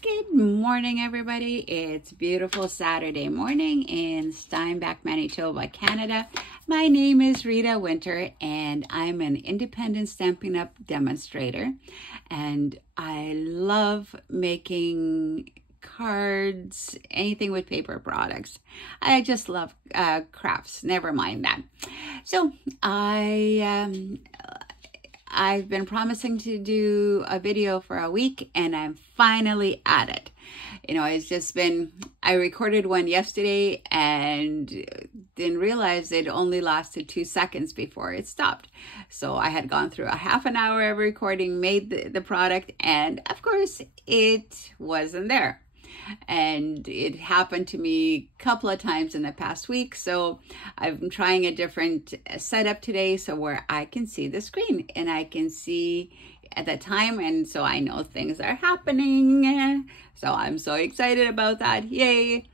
Good morning, everybody. It's beautiful Saturday morning in Steinbach, Manitoba, Canada. My name is Rita Winter, and I'm an independent Stampin' Up! Demonstrator. And I love making cards, anything with paper products. I just love crafts, never mind that. So I've been promising to do a video for a week, and I'm finally at it. You know, it's just been, I recorded one yesterday and didn't realize it only lasted 2 seconds before it stopped. So I had gone through a half an hour of recording, made the product, and of course it wasn't there. And it happened to me a couple of times in the past week. So I'm trying a different setup today, so where I can see the screen and I can see at the time, and so I know things are happening. So I'm so excited about that. Yay.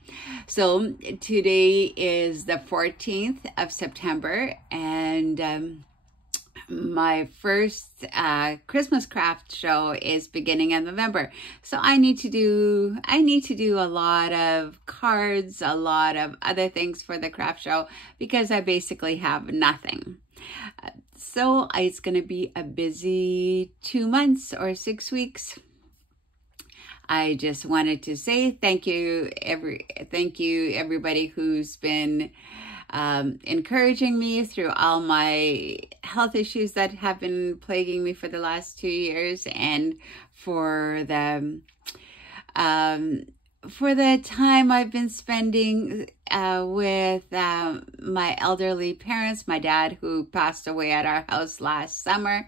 So today is the 14th of September, and my first Christmas craft show is beginning in November. So I need to do a lot of cards, a lot of other things for the craft show, because I basically have nothing. So it's going to be a busy 2 months or 6 weeks. I just wanted to say thank you everybody who's been encouraging me through all my health issues that have been plaguing me for the last 2 years, and for the time I've been spending with my elderly parents. My dad, who passed away at our house last summer,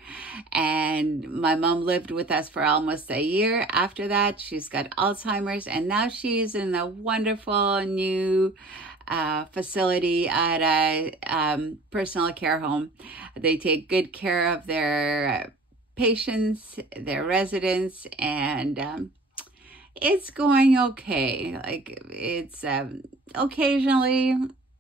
and my mom lived with us for almost a year after that. She's got Alzheimer's, and now she's in a wonderful new facility at a personal care home. They take good care of their patients, their residents, and it's going okay. Like, it's occasionally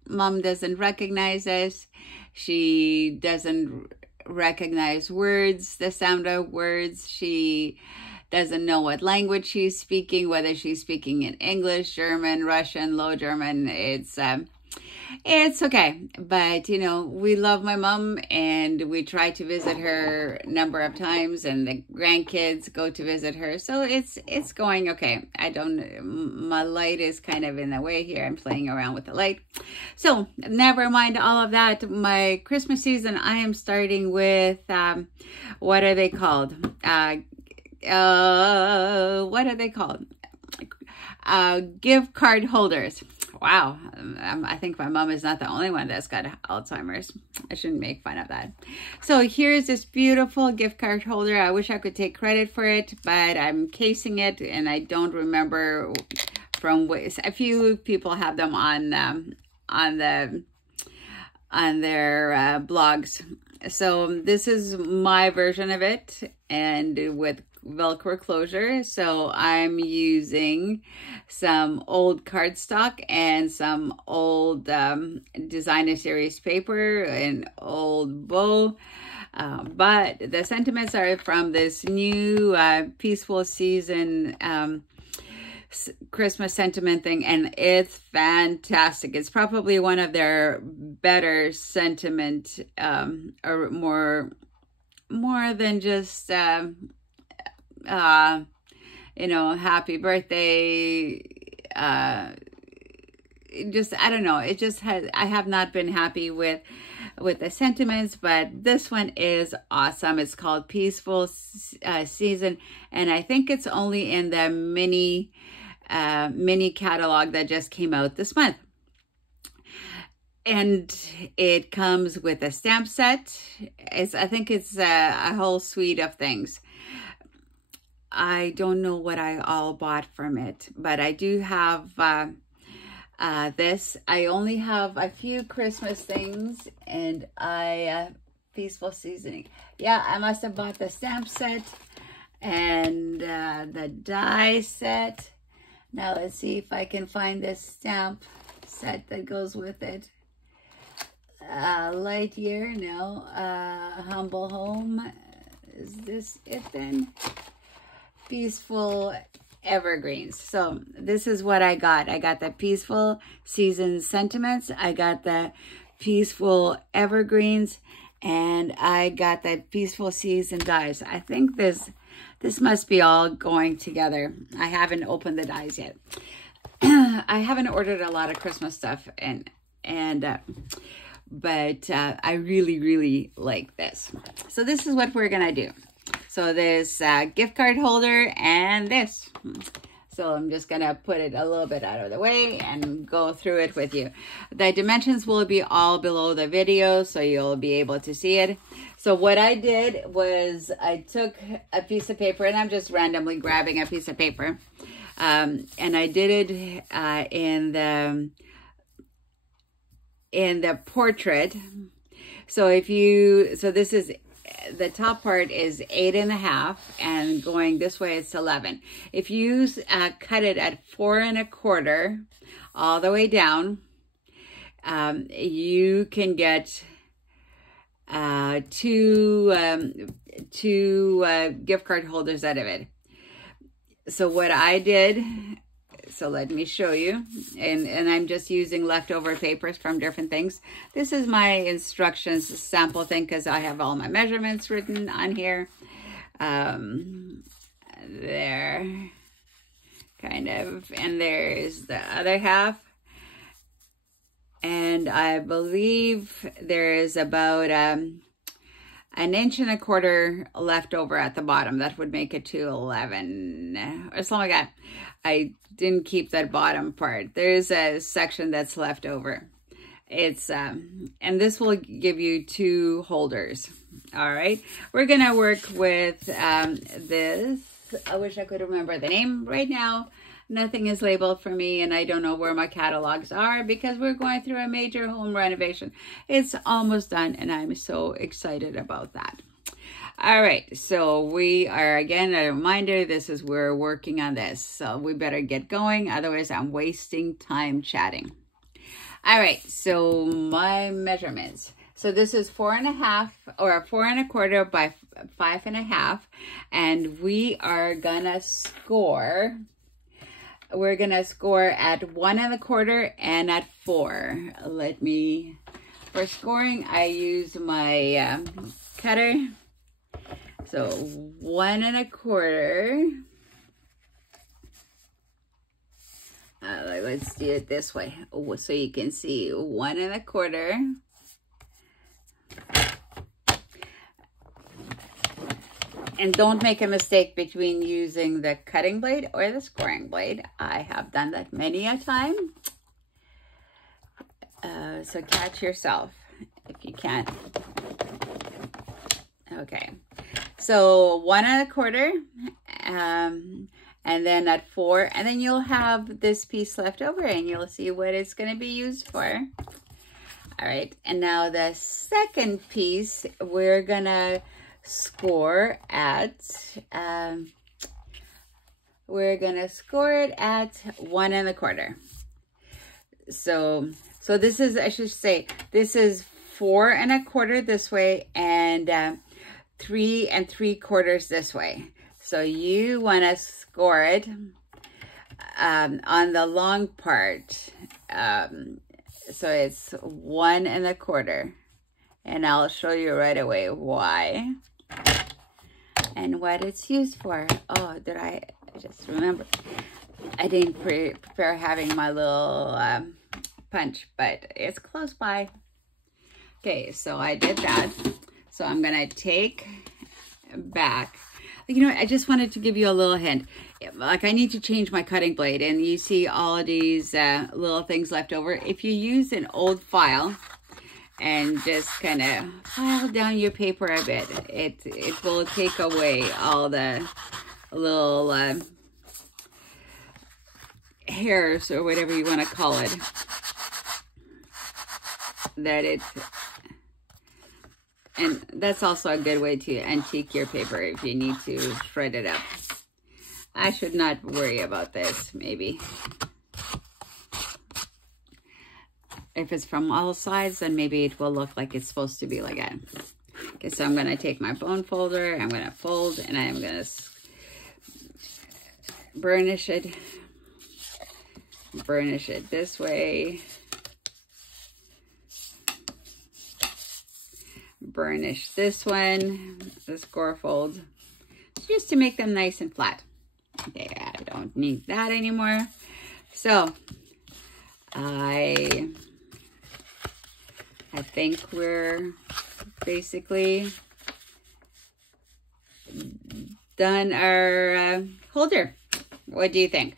mom doesn't recognize us. She doesn't recognize words, the sound of words. She doesn't know what language she's speaking, whether she's speaking in English, German, Russian, Low German. It's okay. But, you know, we love my mom, and we try to visit her a number of times, and the grandkids go to visit her. So it's going okay. My light is kind of in the way here. I'm playing around with the light. So never mind all of that. My Christmas season, I am starting with, what are they called? What are they called? Gift card holders. Wow. I think my mom is not the only one that's got Alzheimer's. I shouldn't make fun of that. So here's this beautiful gift card holder. I wish I could take credit for it, but I'm casing it, and I don't remember from which. A few people have them on their blogs. So this is my version of it, and with Velcro closure. So I'm using some old cardstock and some old designer series paper, and old bow. But the sentiments are from this new Peaceful Season Christmas sentiment thing, and it's fantastic. It's probably one of their better sentiment, or more than just you know, happy birthday. Just, I don't know. It just has, I have not been happy with the sentiments, but this one is awesome. It's called Peaceful Season, and I think it's only in the mini catalog that just came out this month. And it comes with a stamp set. I think it's a whole suite of things. I don't know what I all bought from it, but I do have this. I only have a few Christmas things, and Peaceful Seasoning. Yeah, I must have bought the stamp set and the die set. Now let's see if I can find this stamp set that goes with it. Light Year, no. Humble Home. Is this it then? Peaceful evergreens. So this is what I got. I got the Peaceful Season Sentiments. I got the Peaceful Evergreens. And I got the Peaceful Season dies. I think this must be all going together. I haven't opened the dies yet. I haven't ordered a lot of Christmas stuff, but I really like this. So this is what we're gonna do. So this gift card holder and this. So I'm just gonna put it a little bit out of the way and go through it with you. The dimensions will be all below the video, so you'll be able to see it. So what I did was I took a piece of paper, and I'm just randomly grabbing a piece of paper. And I did it in the portrait. So this is, the top part is 8.5, and going this way it's 11. If you cut it at 4 1/4 all the way down, you can get two gift card holders out of it. So what I did, so let me show you, and I'm just using leftover papers from different things. This is my instructions sample thing because I have all my measurements written on here. There, kind of, and there's the other half. And I believe there is about 1 1/4 inch left over at the bottom. That would make it to 11 or something like that. I didn't keep that bottom part. There's a section that's left over. It's and this will give you 2 holders. All right, we're gonna work with this. I wish I could remember the name right now. Nothing is labeled for me, and I don't know where my catalogs are because we're going through a major home renovation. It's almost done, and I'm so excited about that. All right, so we are, again, a reminder, we're working on this. So we better get going, otherwise I'm wasting time chatting. All right, so my measurements. So this is 4 1/2 or 4 1/4 by 5 1/2, and we are gonna score. We're gonna score at 1 1/4 and at 4. For scoring, I use my cutter. So 1 1/4. Let's do it this way, so you can see 1 1/4. And don't make a mistake between using the cutting blade or the scoring blade. I have done that many a time. So catch yourself if you can. Okay. So 1 1/4, and then at 4, and then you'll have this piece left over, and you'll see what it's going to be used for. All right. And now the second piece, we're going to score at 1 1/4. So this is, I should say, this is 4 1/4 this way, and 3 3/4 this way. So you want to score it on the long part. So it's 1 1/4, and I'll show you right away why and what it's used for. Oh, did I just remember? I didn't prepare having my little punch, but it's close by. Okay, so I did that. So I'm gonna take back. You know, I just wanted to give you a little hint. Like, I need to change my cutting blade, and you see all of these little things left over. If you use an old file and just kind of file down your paper a bit, it will take away all the little hairs, or whatever you want to call it, and that's also a good way to antique your paper if you need to shred it up. I should not worry about this, maybe. If it's from all sides, then maybe it will look like it's supposed to be like that. Okay, so I'm going to take my bone folder, I'm going to fold, and I'm going to burnish it this way, burnish this one, the score fold, just to make them nice and flat. Okay, I don't need that anymore. So I think we're basically done our holder. What do you think?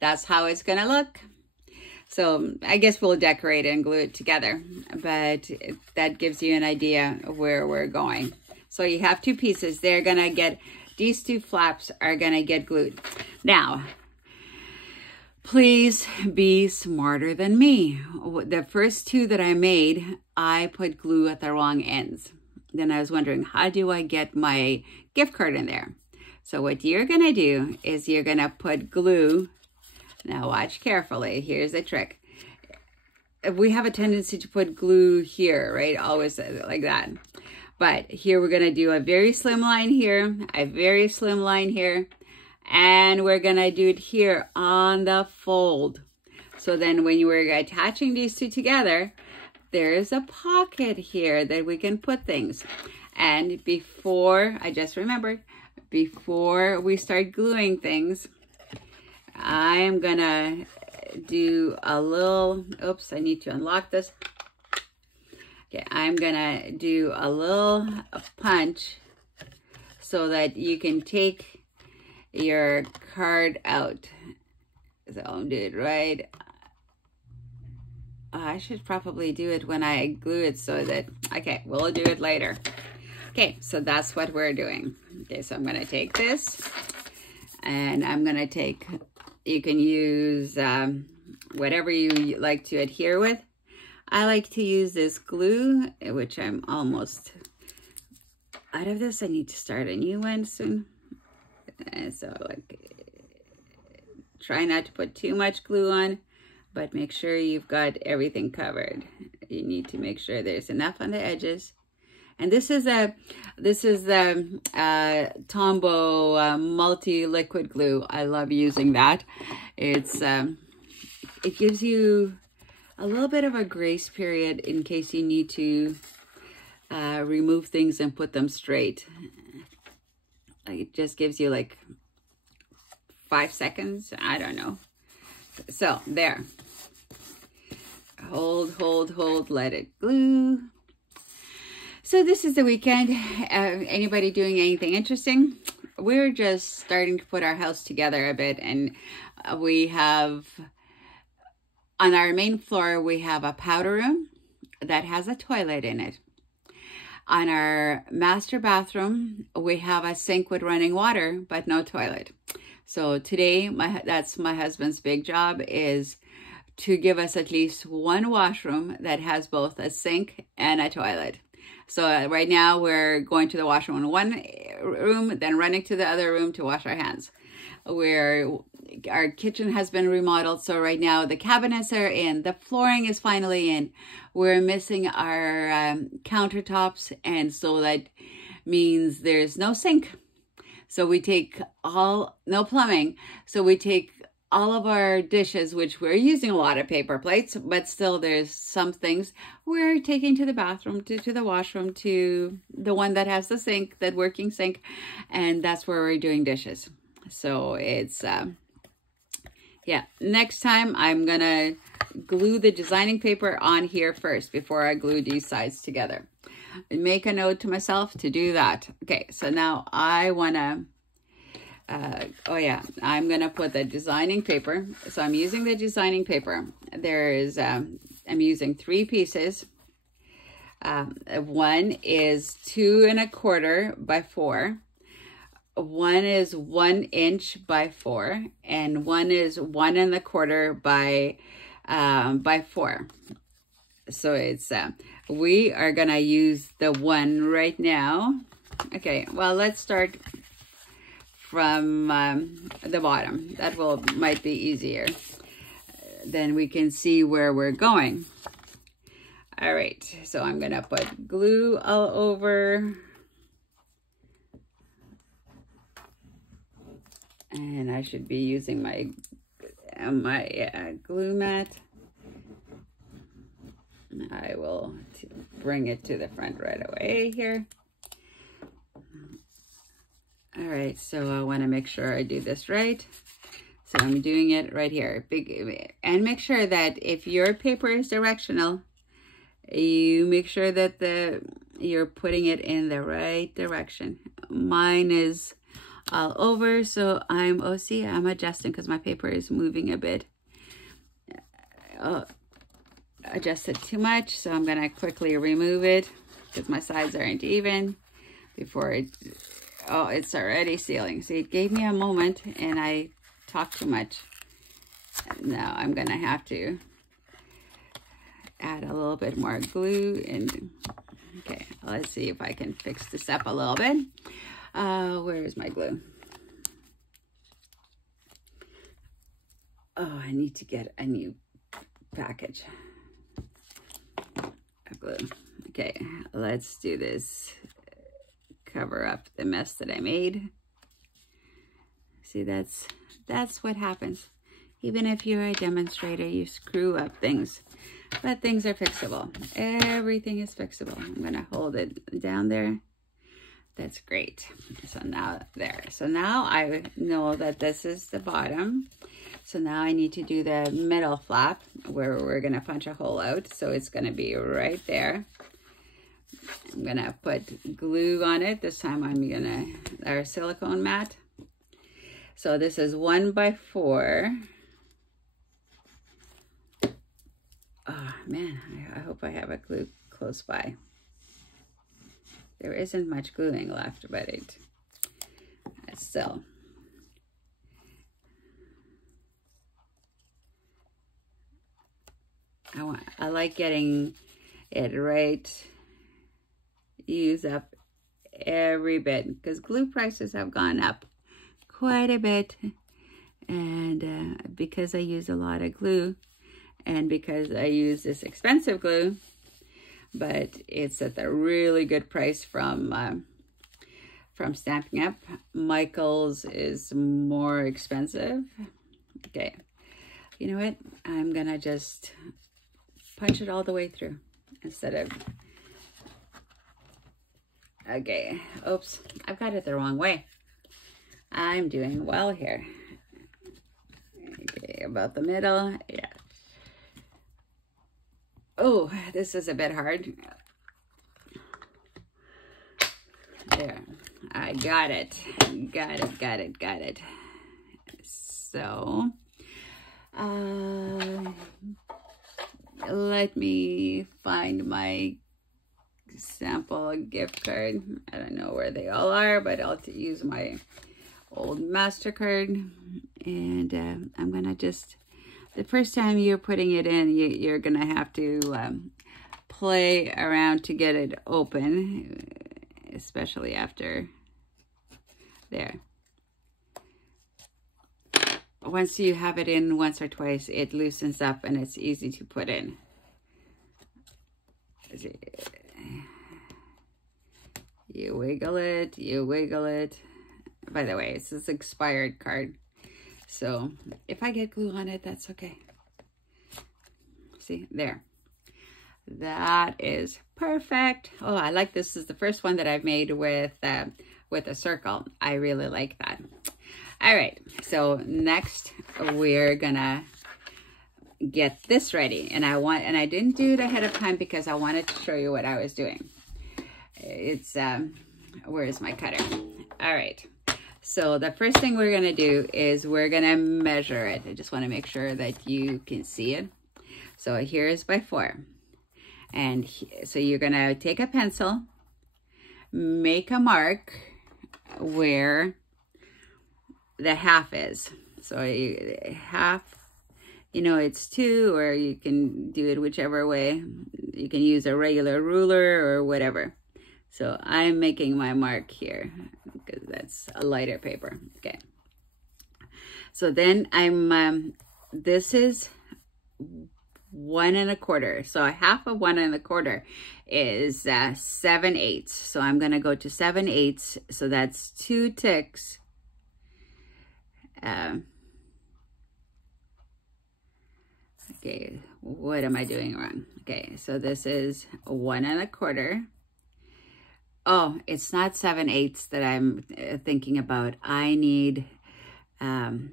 That's how it's gonna look. So I guess we'll decorate it and glue it together, but that gives you an idea of where we're going. So you have two pieces. They're gonna get, these two flaps are gonna get glued. Now, please be smarter than me. The first two that I made, I put glue at the wrong ends. Then I was wondering, how do I get my gift card in there? So what you're gonna do is you're gonna put glue. Now watch carefully, here's a trick. We have a tendency to put glue here, right? Always like that. But here we're gonna do a very slim line here, a very slim line here, and we're gonna do it here on the fold. So then when you were attaching these two together, there's a pocket here that we can put things. And before, I just remembered, before we start gluing things, I am gonna do a little, oops, I need to unlock this. Okay, I'm gonna do a little punch so that you can take your card out. So I'll do it right. I should probably do it when I glue it so that, okay, we'll do it later. Okay, so that's what we're doing. Okay, so I'm gonna take this and I'm gonna take, you can use whatever you like to adhere with. I like to use this glue, which I'm almost out of this. I need to start a new one soon. And so like, try not to put too much glue on, but make sure you've got everything covered. You need to make sure there's enough on the edges. And this is the Tombow multi-liquid glue. I love using that. It's it gives you a little bit of a grace period in case you need to remove things and put them straight. It just gives you like 5 seconds. I don't know. So there. Hold, hold, hold. Let it glue. So this is the weekend. Anybody doing anything interesting? We're just starting to put our house together a bit, and we have, on our main floor, we have a powder room that has a toilet in it. On our master bathroom, we have a sink with running water, but no toilet. So today, that's my husband's big job, is to give us at least one washroom that has both a sink and a toilet. So right now we're going to the washroom in one room, then running to the other room to wash our hands. Our kitchen has been remodeled, so right now the cabinets are in, the flooring is finally in. We're missing our countertops, and so that means there's no sink. So we take no plumbing. So we take all of our dishes, which we're using a lot of paper plates, but still there's some things we're taking to the bathroom, to the washroom, to the one that has the sink, that working sink, and that's where we're doing dishes. So it's, yeah, next time I'm gonna glue the designing paper on here first before I glue these sides together. Make a note to myself to do that. Okay, so now I wanna, oh yeah, I'm gonna put the designing paper. So I'm using the designing paper. There is, I'm using 3 pieces. One is 2 1/4 by 4. One is 1 inch by 4, and one is 1 1/4 by 4. So it's, we are gonna use the one right now. Okay, well, let's start from the bottom. That might be easier. Then we can see where we're going. All right, so I'm gonna put glue all over. And I should be using my glue mat. I will bring it to the front right away here. All right, so I want to make sure I do this right. So I'm doing it right here. And make sure that if your paper is directional, you make sure that you're putting it in the right direction. Mine is all over, so I'm adjusting because my paper is moving a bit. Adjusted too much, so I'm gonna quickly remove it because my sides aren't even before it. Oh, it's already sealing. See, it gave me a moment and I talked too much. Now I'm gonna have to add a little bit more glue. And okay, let's see if I can fix this up a little bit. Where is my glue? Oh, I need to get a new package of glue. Okay, let's do this. Cover up the mess that I made. See, that's what happens. Even if you're a demonstrator, you screw up things, but things are fixable. Everything is fixable. I'm gonna hold it down there. That's great. So now there. So now I know that this is the bottom. So now I need to do the middle flap where we're gonna punch a hole out. So it's gonna be right there. I'm gonna put glue on it. This time our silicone mat. So this is 1 by 4. Oh man, I hope I have a glue close by. There isn't much gluing left, but it's still. I like getting it right. Use up every bit because glue prices have gone up quite a bit, and because I use a lot of glue and because I use this expensive glue, but it's at a really good price from Stampin' Up. Michael's is more expensive. Okay, you know what? I'm gonna just punch it all the way through instead of. Okay, oops, I've got it the wrong way. I'm doing well here. Okay, about the middle, yeah. Oh, this is a bit hard. There, I got it. Got it. So, let me find my sample gift card. I don't know where they all are, but I'll use my old MasterCard. And I'm gonna just, the first time you're putting it in, you're gonna have to play around to get it open, especially after there. Once you have it in once or twice, it loosens up and it's easy to put in. You wiggle it. By the way, it's this expired card. So if I get glue on it, that's okay. See, there. That is perfect. Oh, I like this. This is the first one that I've made with a circle. I really like that. All right, so next we're gonna get this ready. And I didn't do it ahead of time because I wanted to show you what I was doing. It's, where is my cutter? All right. So the first thing we're gonna do is we're gonna measure it. I just wanna make sure that you can see it. So here is by 4. And so you're gonna take a pencil, make a mark where the half is. So half, you know, it's 2, or you can do it whichever way. You can use a regular ruler or whatever. So I'm making my mark here because that's a lighter paper. Okay. So then I'm, this is 1 1/4. So a half of 1 1/4 is 7/8. So I'm going to go to 7/8. So that's 2 ticks. Okay, what am I doing wrong? Okay, so this is 1 1/4. Oh, it's not 7/8 that I'm thinking about. I need, so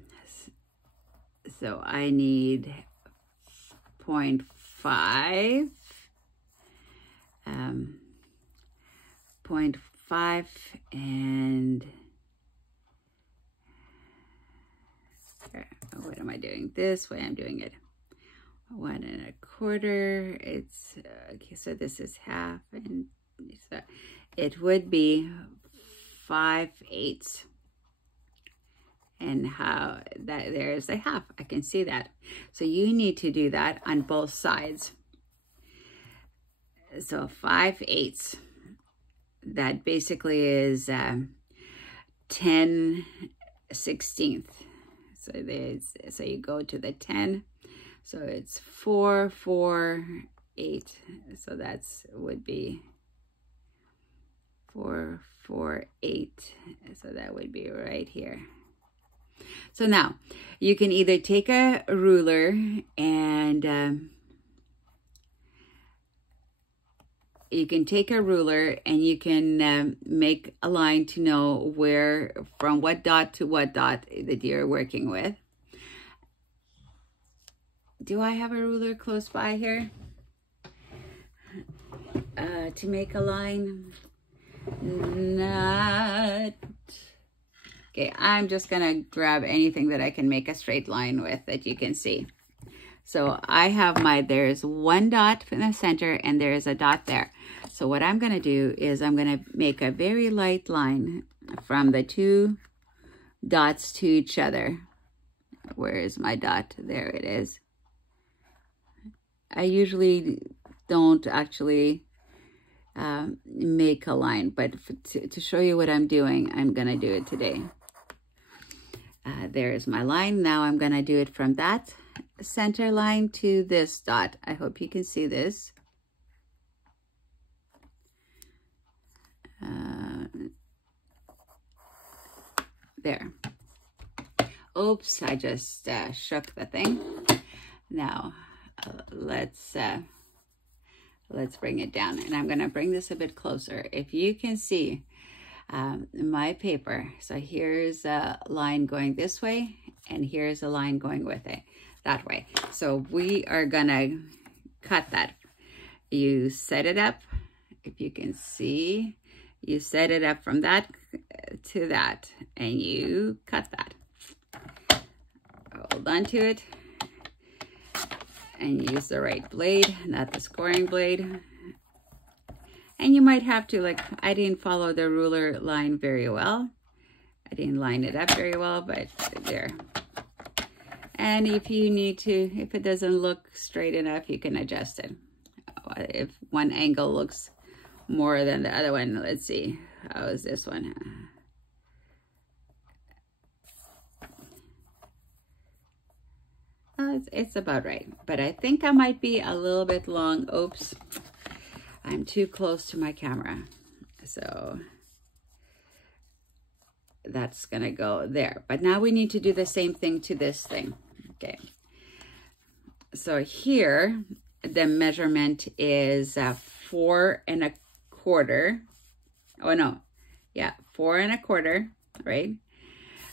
I need 0.5, 0.5, and what am I doing? This way I'm doing it. 1 1/4. It's okay. So this is half, and so it would be 5/8. And how that there's a half. I can see that. So you need to do that on both sides. So 5/8. That basically is 10/16. So you go to the 10. So it's 4, 4, 8. So that's would be 4, 4, 8. So that would be right here. So now you can either take a ruler and you can make a line to know where, from what dot to what dot that you're working with. Do I have a ruler close by here to make a line? Not. Okay, I'm just gonna grab anything that I can make a straight line with that you can see. So I have there's one dot in the center and there's a dot there. So what I'm gonna do is I'm gonna make a very light line from the two dots to each other. Where is my dot? There it is. I usually don't actually make a line, but to show you what I'm doing, I'm gonna do it today. There's my line. Now I'm gonna do it from that center line to this dot. I hope you can see this. There. Oops, I just shook the thing. Now let's bring it down, and I'm gonna bring this a bit closer. If you can see my paper, so here's a line going this way, and here's a line going with it that way. So we are gonna cut that. You set it up, if you can see, you set it up from that to that, and you cut that. Hold on to it and use the right blade, not the scoring blade. And you might have to, like, I didn't follow the ruler line very well. I didn't line it up very well, but there. And if you need to, if it doesn't look straight enough, you can adjust it. If one angle looks more than the other one, let's see, how is this one? It's about right, but I think I might be a little bit long. Oops, I'm too close to my camera. So that's gonna go there. But now we need to do the same thing to this thing. Okay. So here, the measurement is 4 1/4. Oh no, yeah, 4 1/4, right?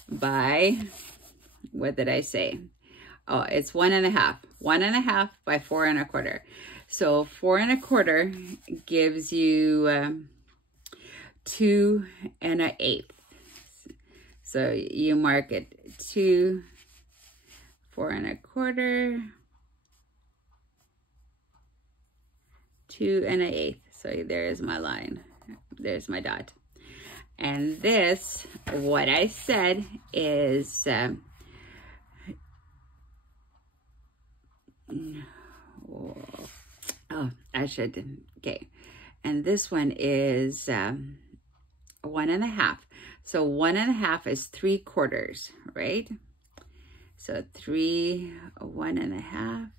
By, what did I say? Oh, it's 1 1/2. 1 1/2 by 4 1/4. So 4 1/4 gives you 2 1/8. So you mark it 2, 4 1/4, 2 1/8. So there's my line. There's my dot. And this, what I said is oh, I should, okay. And this one is 1 1/2. So 1 1/2 is 3/4, right? So 3, 1 1/2.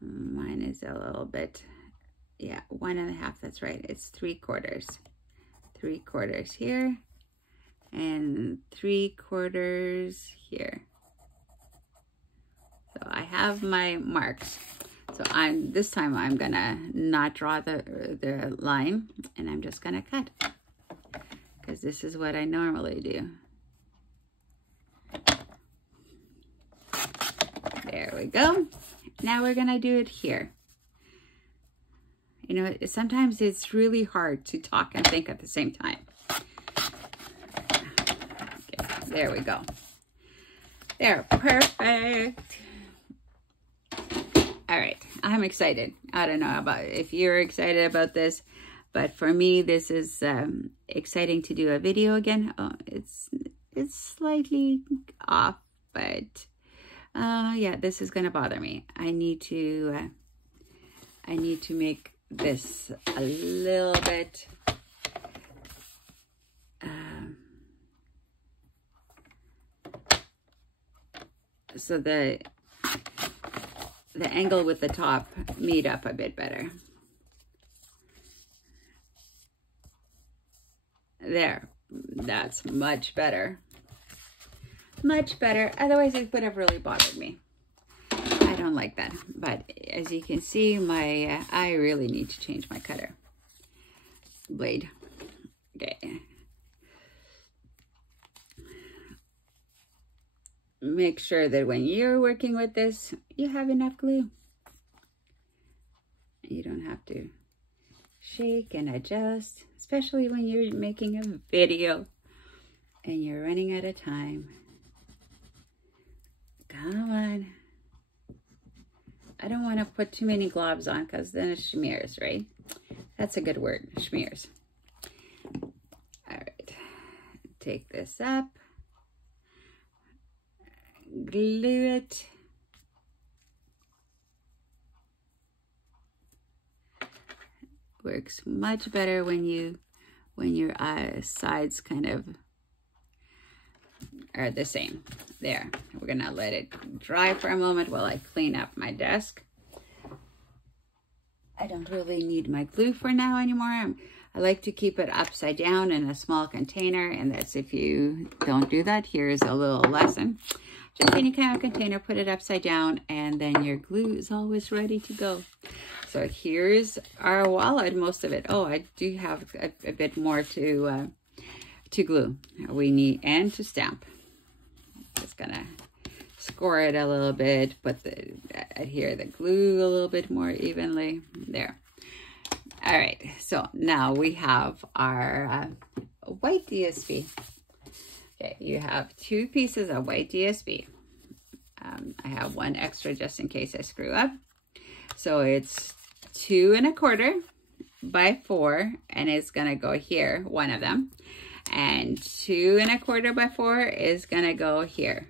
Mine is a little bit, yeah, 1 1/2, that's right. It's 3/4. 3/4 here and 3/4 here. So I have my marks. So this time I'm gonna not draw the line, and I'm just gonna cut, because this is what I normally do. There we go. Now we're gonna do it here. You know, sometimes it's really hard to talk and think at the same time. Okay, there we go. There, perfect. All right, I'm excited. I don't know about if you're excited about this, but for me, this is exciting to do a video again. Oh, it's slightly off, but yeah, this is gonna bother me. I need to make this a little bit so the angle with the top meet up a bit better. There, that's much better. Much better. Otherwise, it would have really bothered me. I don't like that. But as you can see, I really need to change my cutter blade. Okay. Make sure that when you're working with this, you have enough glue. You don't have to shake and adjust, especially when you're making a video and you're running out of time. Come on. I don't want to put too many globs on, because then it smears, right? That's a good word, smears. All right, take this up, glue it. Works much better when your sides kind of are the same. There, we're gonna let it dry for a moment while I clean up my desk. I don't really need my glue for now anymore. I like to keep it upside down in a small container, and that's, if you don't do that, here's a little lesson. Just any kind of container, put it upside down, and then your glue is always ready to go. So here's our wallet, most of it. Oh, I do have a bit more to glue. We need, and to stamp. Just gonna score it a little bit, put adhere the glue a little bit more evenly. There. All right, so now we have our white DSP. Okay, you have 2 pieces of white DSP. I have one extra just in case I screw up. So it's 2 1/4 by 4, and it's gonna go here, one of them. And 2 1/4 by 4 is gonna go here.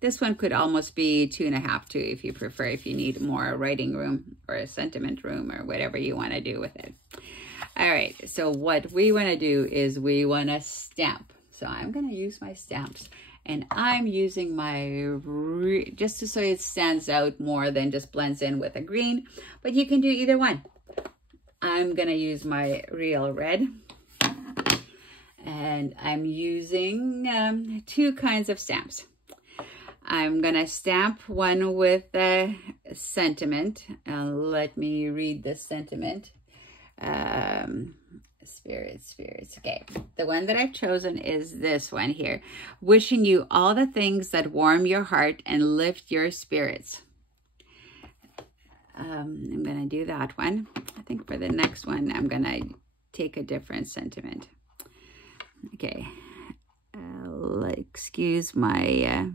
This one could almost be 2 1/2 too, if you prefer, if you need more writing room or a sentiment room or whatever you want to do with it. All right, so what we want to do is we want to stamp. So I'm going to use my stamps, and I'm using my, just so it stands out more than just blends in with a green, but you can do either one. I'm going to use my real red, and I'm using 2 kinds of stamps. I'm going to stamp one with a sentiment. Let me read the sentiment. Spirits. Okay, the one that I've chosen is this one here. Wishing you all the things that warm your heart and lift your spirits. I'm going to do that one. I think for the next one, I'm going to take a different sentiment. Okay, excuse my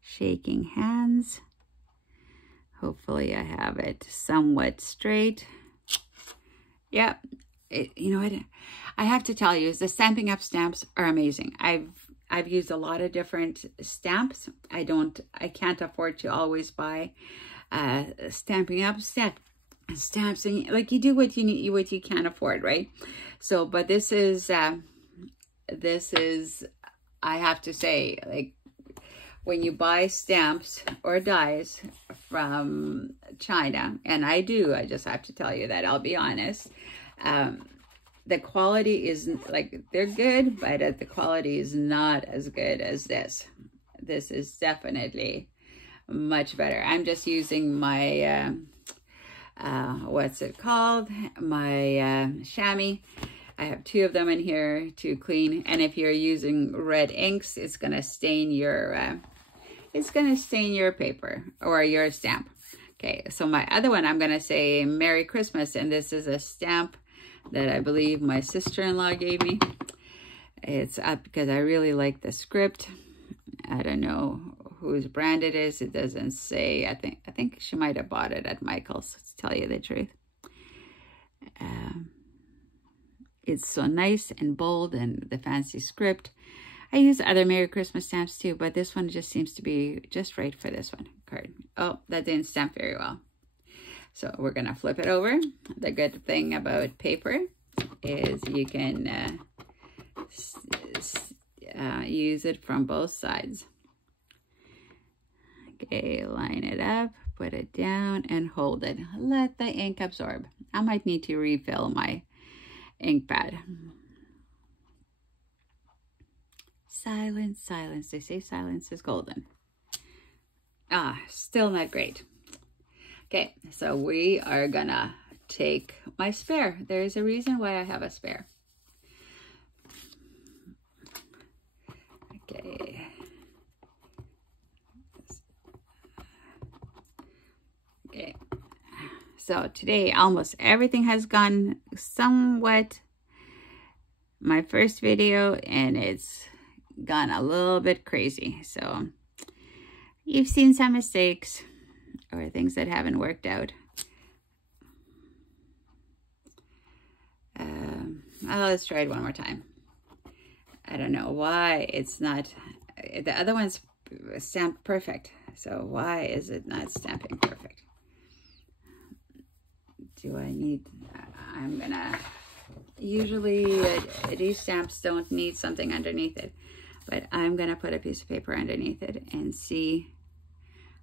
shaking hands. Hopefully I have it somewhat straight. Yep. You know what? I have to tell you, is the Stampin' Up! Stamps are amazing. I've used a lot of different stamps. I can't afford to always buy Stampin' Up! Stamps, and like, you do what you need, what you can afford, right? So, but this is I have to say, like, when you buy stamps or dies from China, and I just have to tell you that, I'll be honest, the quality is like, they're good, but the quality is not as good as this. This is definitely much better. I'm just using my, what's it called? My chamois. I have 2 of them in here to clean. And if you're using red inks, it's gonna stain your paper or your stamp. Okay, so my other one, I'm gonna say Merry Christmas, and this is a stamp that I believe my sister-in-law gave me. It's up because I really like the script. I don't know whose brand it is. It doesn't say. I think she might have bought it at Michael's, to tell you the truth. It's so nice and bold, and the fancy script. I use other Merry Christmas stamps too, but this one just seems to be just right for this one card. Oh, that didn't stamp very well. So we're gonna flip it over. The good thing about paper is you can use it from both sides. Okay, line it up, put it down, and hold it. Let the ink absorb. I might need to refill my ink pad. Silence, silence. They say silence is golden. Still not great. Okay, so we are gonna take my spare. There's a reason why I have a spare. Okay. Okay. So today, almost everything has gone somewhat my first video, and it's gone a little bit crazy. So you've seen some mistakes or things that haven't worked out. Let's try it one more time. I don't know why it's not, the other one's stamped perfect. So why is it not stamping perfect? Do I need, I'm gonna, usually these stamps don't need something underneath it, but I'm gonna put a piece of paper underneath it and see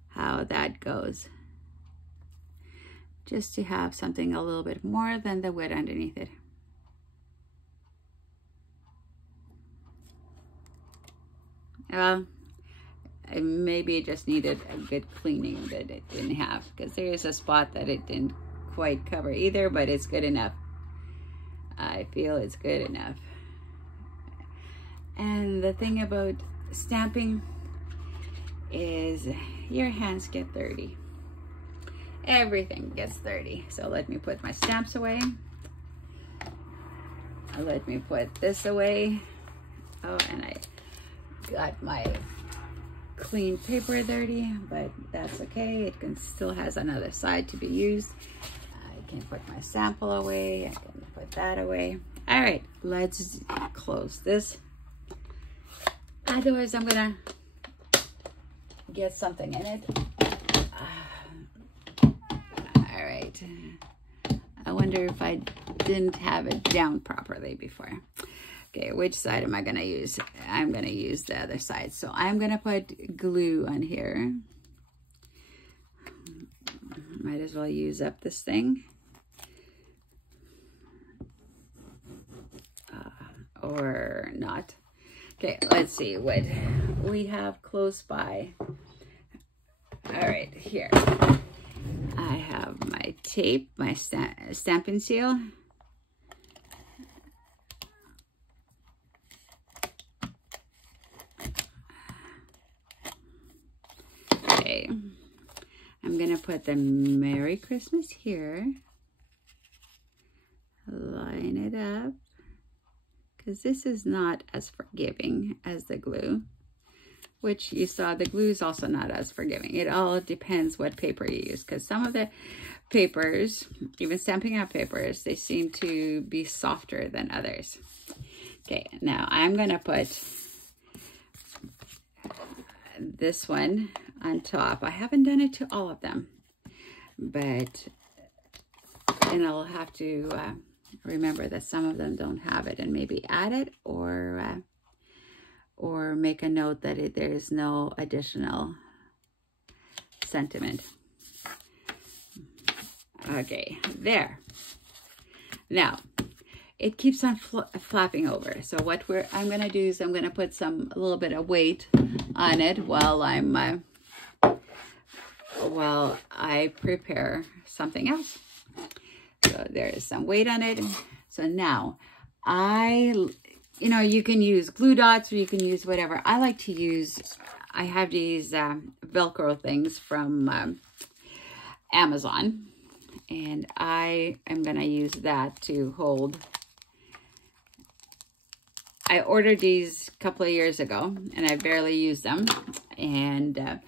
how that goes. Just to have something a little bit more than the wood underneath it. Well, maybe it just needed a good cleaning that it didn't have, because there is a spot that it didn't quite cover either, but it's good enough. I feel it's good enough. And the thing about stamping is your hands get dirty. Everything gets dirty. So let me put my stamps away. Let me put this away. Oh, and I got my clean paper dirty, but that's okay. It can still has another side to be used. I can put my sample away. I can put that away. All right, let's close this. Otherwise, I'm gonna get something in it. All right. I wonder if I didn't have it down properly before. Okay, which side am I gonna use? I'm gonna use the other side. So I'm gonna put glue on here. Might as well use up this thing. Or not. Okay, let's see what we have close by. All right, here. I have my tape, my stamping seal. Okay, I'm gonna put the Merry Christmas here. Line it up, because this is not as forgiving as the glue, which you saw the glue is also not as forgiving. It all depends what paper you use, because some of the papers, even Stampin' Up! Papers, they seem to be softer than others. Okay, now I'm gonna put this one on top. I haven't done it to all of them, but then I'll have to remember that some of them don't have it, and maybe add it, or make a note that there is no additional sentiment. Okay, there. Now, it keeps on flapping over. So what I'm going to do is I'm going to put a little bit of weight on it while I prepare something else. So there is some weight on it. So now you can use glue dots or you can use whatever. I have these Velcro things from Amazon, and I am going to use that to hold. I ordered these a couple of years ago and I barely use them. And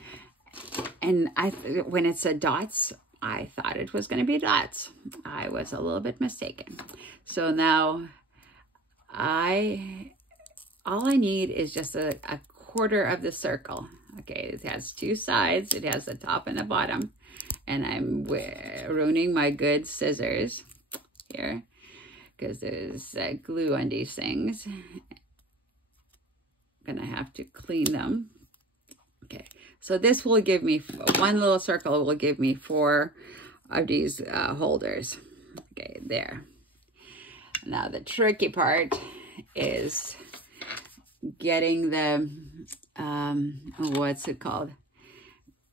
when it said dots, I thought it was going to be dots. I was a little bit mistaken. So now all I need is just a quarter of the circle. Okay, it has two sides. It has the top and the bottom. And I'm ruining my good scissors here because there's glue on these things. I'm gonna have to clean them. Okay, so this will give me, one little circle will give me 4 of these holders. Okay, there. Now the tricky part is getting the, what's it called?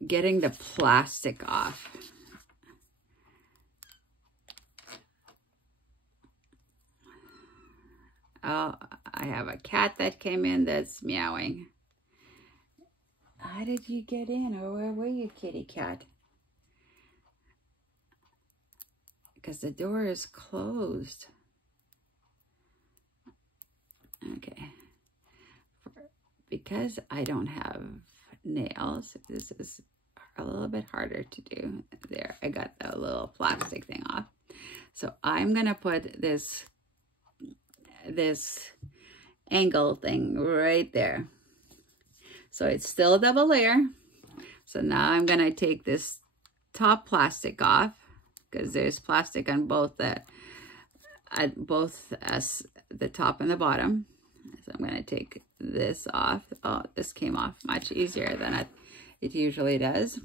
Getting the plastic off. Oh, I have a cat that came in that's meowing. How did you get in? Or where were you, kitty cat? Because the door is closed. Okay. Because I don't have nails, this is a little bit harder to do. There, I got the little plastic thing off. So I'm gonna put this angle thing right there. So it's still a double layer. So now I'm gonna take this top plastic off because there's plastic on both the top and the bottom. So I'm gonna take this off. Oh, this came off much easier than it usually does.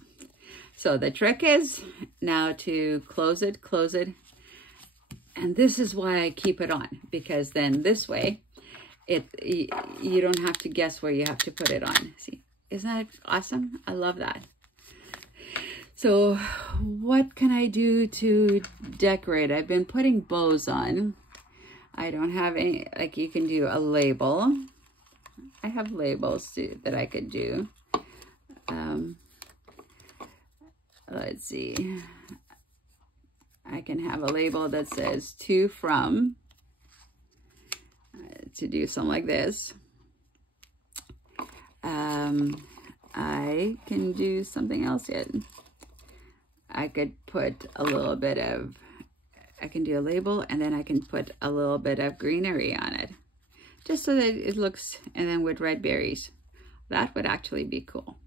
So the trick is now to close it. And this is why I keep it on, because then this way, you don't have to guess where you have to put it on. See, isn't that awesome? I love that. So what can I do to decorate? I've been putting bows on. I don't have any, like you can do a label. I have labels too that I could do. Let's see. I can have a label that says to from, to do something like this. I can do something else yet. I could put a little bit of, I can do a label and then I can put a little bit of greenery on it. Just so that it looks, and then with red berries. That would actually be cool.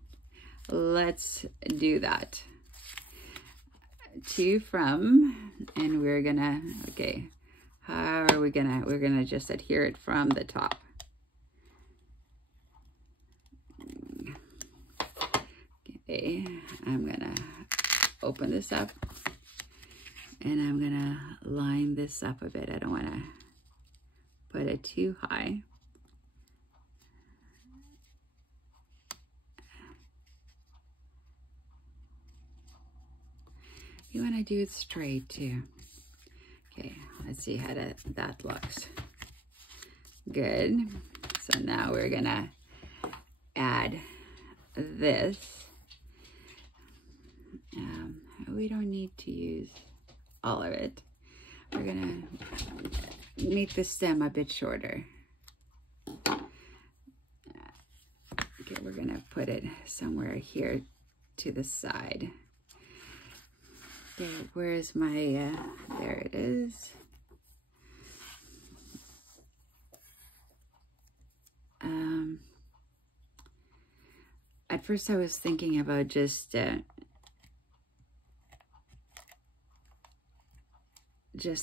Let's do that. To from, and we're gonna, okay, how are we gonna, we're gonna just adhere it from the top. Okay, I'm gonna open this up and I'm gonna line this up a bit. I don't wanna put it too high. You want to do it straight too. Okay, let's see how that looks. Good. So now we're gonna add this. We don't need to use all of it. We're gonna make the stem a bit shorter. Okay, we're gonna put it somewhere here to the side. Okay, where's my, there it is. At first I was thinking about just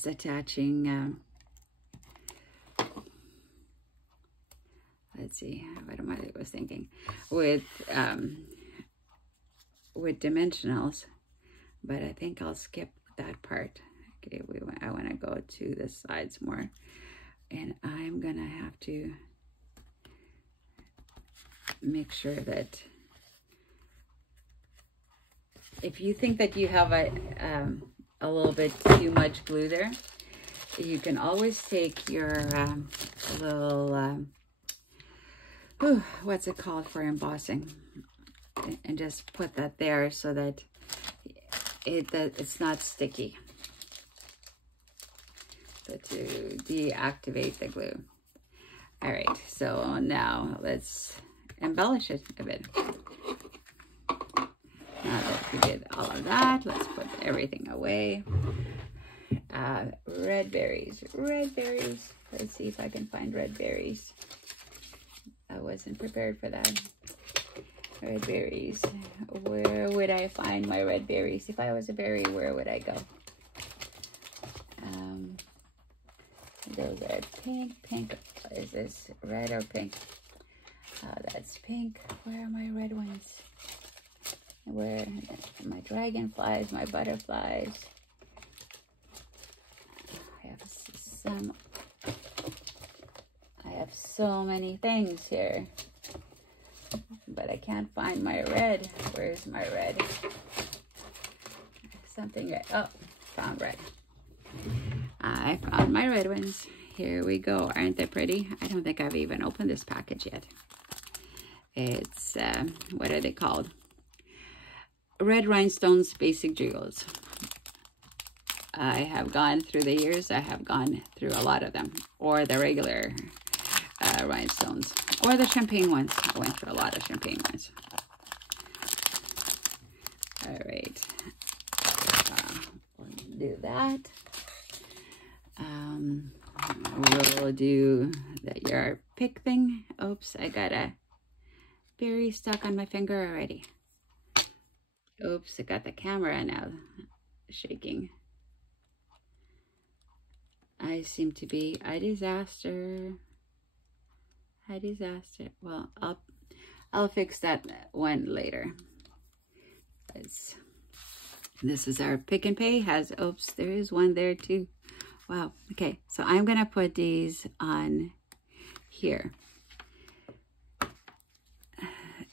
attaching, let's see, what am I was thinking, with dimensionals. But I think I'll skip that part Okay, I want to go to the sides more, and I'm gonna have to make sure that if you think that you have a little bit too much glue there, you can always take your little what's it called for embossing, and just put that there so that it's not sticky. So to deactivate the glue. All right, so now let's embellish it a bit. Now that we did all of that, let's put everything away. Red berries. Let's see if I can find red berries. I wasn't prepared for that. Red berries. Where would I find my red berries? If I was a berry, where would I go? Those are pink. Is this red or pink? Oh, that's pink. Where are my red ones? Where my dragonflies, my butterflies? I have so many things here, but I can't find my red. Where's my red? Something red. Oh, found red. I found my red ones. Here we go. Aren't they pretty? I don't think I've even opened this package yet. It's, what are they called? Red Rhinestones Basic Jewels. I have gone through the years. I have gone through a lot of them. Or the regular rhinestones. Or the champagne ones. I went through a lot of champagne ones. All right. We'll do that. We'll do the your pick thing. Oops, I got a berry stuck on my finger already. Oops, I got the camera now shaking. I seem to be a disaster. Well, I'll fix that one later. This is our pick and pay. Oops, there is one there too. Wow. Okay, so I'm gonna put these on here.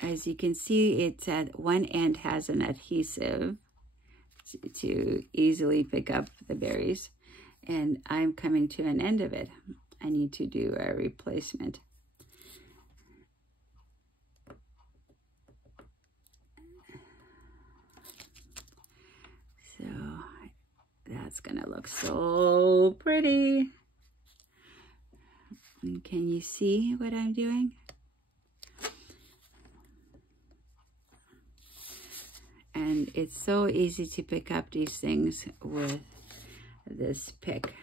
As you can see, it's at one end has an adhesive to easily pick up the berries, and I'm coming to an end of it. I need to do a replacement. So that's gonna look so pretty. And can you see what I'm doing? And it's so easy to pick up these things with this pick.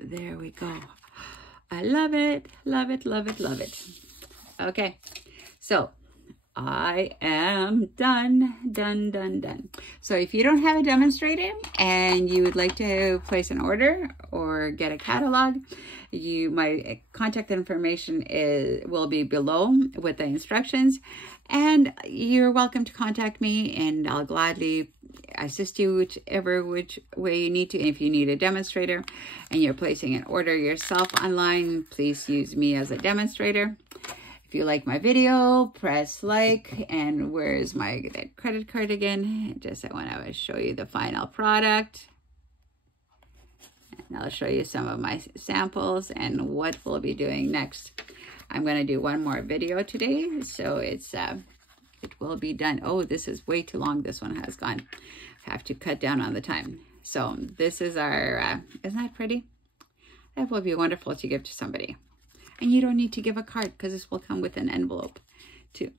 There we go. I love it, love it, love it, love it. Okay, so I am done. So if you don't have a demonstrator and you would like to place an order or get a catalog, my contact information will be below with the instructions, and you're welcome to contact me, and I'll gladly assist you which way you need to. If you need a demonstrator and you're placing an order yourself online, please use me as a demonstrator. If you like my video, press like. And where's my credit card again? I want to show you the final product. And I'll show you some of my samples and what we'll be doing next. I'm going to do one more video today, so it will be done. Oh, this is way too long. This one has gone. I have to cut down on the time. So this is our, isn't that pretty? That will be wonderful to give to somebody. And you don't need to give a card because this will come with an envelope too.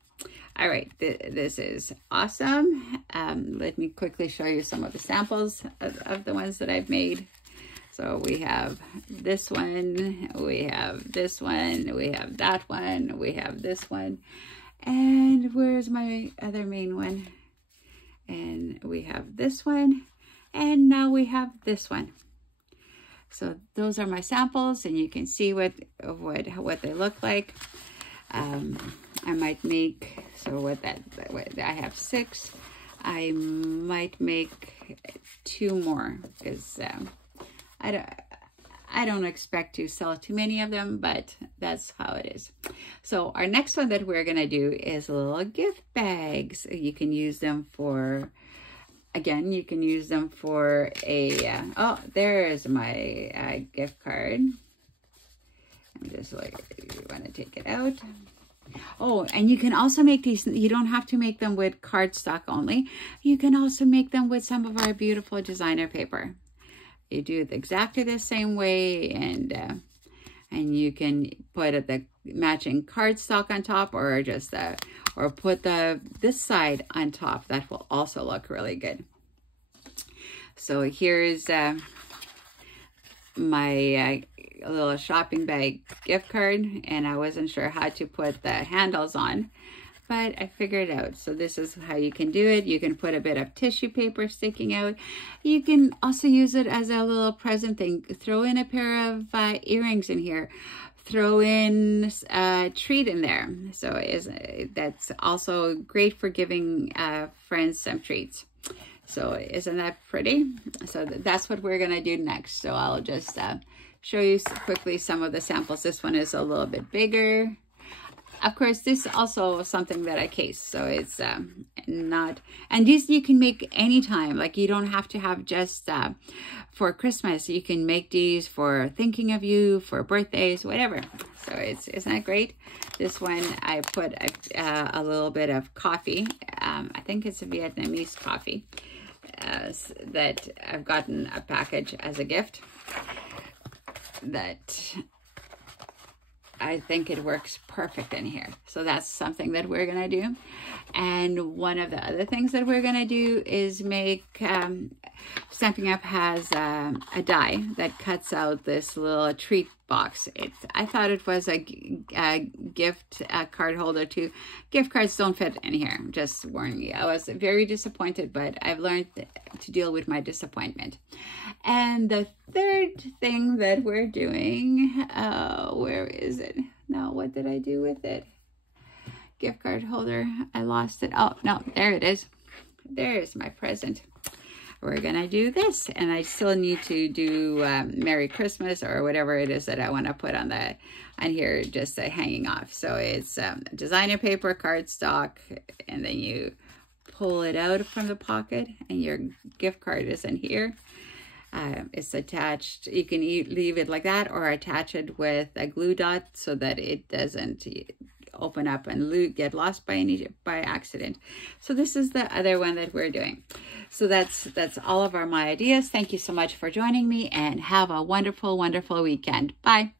All right, this is awesome. Let me quickly show you some of the samples of the ones that I've made. So we have this one, we have this one, we have that one, we have this one. And where's my other main one? And we have this one. And now we have this one. So those are my samples, and you can see what they look like. I might make, so I have 6. I might make 2 more, because I don't expect to sell too many of them, but that's how it is. So our next one that we're gonna do is little gift bags. You can use them for, again, you can use them for a, oh, there's my gift card. I'm just like, you wanna take it out. Oh, and you can also make these, you don't have to make them with cardstock only. You can also make them with some of our beautiful designer paper. You do it exactly the same way, and you can put the matching cardstock on top, or just or put this side on top. That will also look really good. So here's my little shopping bag gift card, and I wasn't sure how to put the handles on, but I figured it out. So this is how you can do it. You can put a bit of tissue paper sticking out. You can also use it as a little present thing. Throw in a pair of earrings in here. Throw in a treat in there. So that's also great for giving friends some treats. So isn't that pretty? So that's what we're gonna do next. So I'll just show you quickly some of the samples. This one is a little bit bigger. Of course, this is also something that I case, so it's not, and these you can make anytime. Like, you don't have to have just for Christmas. You can make these for thinking of you, for birthdays, whatever. So isn't that great? This one, I put a little bit of coffee. I think it's a Vietnamese coffee that I've gotten a package as a gift. That I think it works perfect in here. So that's something that we're gonna do. And one of the other things that we're gonna do is make, Stampin' Up! Has a die that cuts out this little treat box. I thought it was a gift card holder too. Gift cards don't fit in here, just warning you. I was very disappointed, but I've learned to deal with my disappointment. And the third thing that we're doing, where is it? No, what did I do with it? Gift card holder, I lost it. Oh, no, there it is. There's my present. We're gonna do this, and I still need to do Merry Christmas or whatever it is that I want to put on here, just hanging off. So it's designer paper, cardstock, and then you pull it out from the pocket, and your gift card is in here. It's attached. You can leave it like that, or attach it with a glue dot so that it doesn't open up and get lost by accident. So this is the other one that we're doing. So that's all of my ideas. Thank you so much for joining me, and have a wonderful, wonderful weekend. Bye.